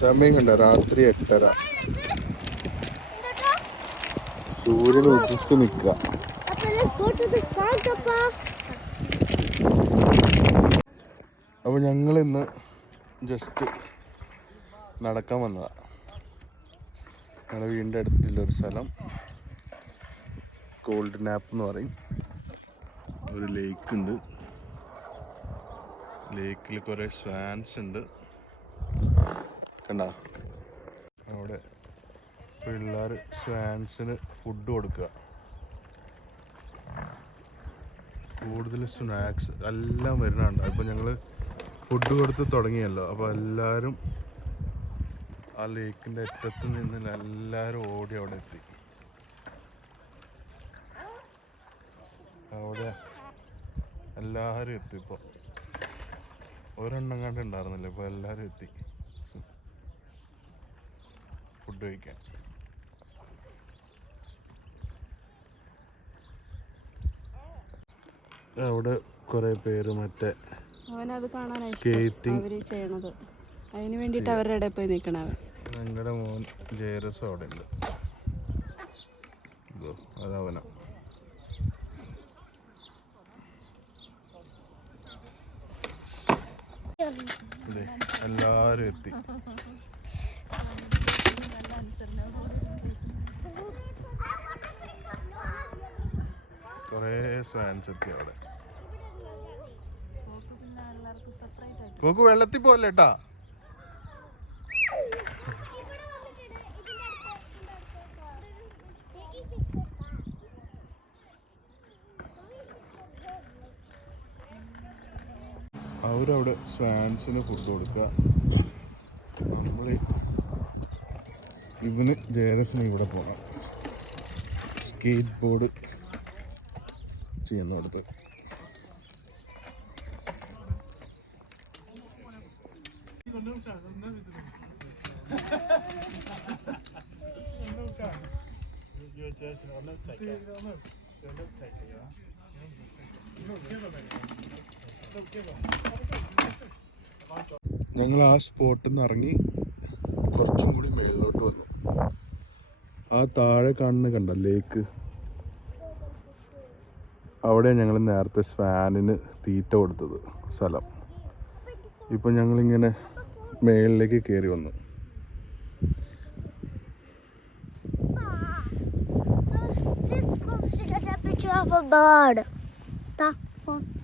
സമയം കണ്ട? രാത്രി എട്ടര. സൂര്യൻ ഉദിച്ചു നിൽക്കുക. അപ്പോൾ ഞങ്ങൾ ഇന്ന് ജസ്റ്റ് നടക്കാൻ വന്നതാണ് ഞങ്ങളുടെ അടുത്തുള്ള ഒരു സ്ഥലം. ഗോൾഡ് നാപ്പ് എന്ന് പറയും. ഒരു ലേക്ക് ഉണ്ട്. ലേക്കിൽ കുറേ സ്വാൻസ് ഉണ്ട്. കണ്ട? അവിടെ പിള്ളേർ സ്വാൻസിന് ഫുഡ് കൊടുക്കുക. കൂടുതൽ സ്നാക്സ് എല്ലാം വരുന്നുണ്ട്. അപ്പോൾ ഞങ്ങൾ ഫുഡ് കൊടുത്ത് തുടങ്ങിയല്ലോ. അപ്പോൾ എല്ലാവരും ആ ലേക്കിന്റെ അറ്റത്ത് നിന്ന് എല്ലാവരും ഓടി അവിടെ എത്തി. അവിടെ എല്ലാവരും എത്തി ഇപ്പോൾ ഒരെണ്ണം കണ്ടുണ്ടായിരുന്നില്ല ഇപ്പോൾ എല്ലാവരും എത്തി. ഫുഡ് കഴിക്കാൻ. അവിടെ കുറേ പേര് മറ്റേ സ്കേറ്റിംഗ് ചെയ്യണത്. അതിന് അവരുടെ ഇടയിൽ പോയി നിൽക്കണം ഞങ്ങളുടെ മോൻ ജയരസം അവിടെ ഉണ്ട് അതവന അതെ എല്ലാരും എത്തി. കൊറേ ഫാൻസ് എത്തി അവിടെ. കൊക്കു വെള്ളത്തിൽ പോലെട്ടാ അവരവിടെ സ്വാൻസിന് ഫുഡ് കൊടുക്കുക. നമ്മൾ ഇവന് ജയരസിന് ഇവിടെ പോകണം സ്കേറ്റ് ബോർഡ് ചെയ്യുന്നിടത്ത് ഞങ്ങൾ ആ സ്പോട്ടിൽ നിന്ന് ഇറങ്ങി കുറച്ചും കൂടി മേളിലോട്ട് വന്നു. ആ താഴെ കാണുന്ന കണ്ട ലേക്ക് അവിടെ ഞങ്ങൾ നേരത്തെ സ്വാനിന് തീറ്റ കൊടുത്തത് സ്ഥലം ഇപ്പം ഞങ്ങളിങ്ങനെ മേളിലേക്ക് കയറി വന്നു This to get a picture of a bird. Phone.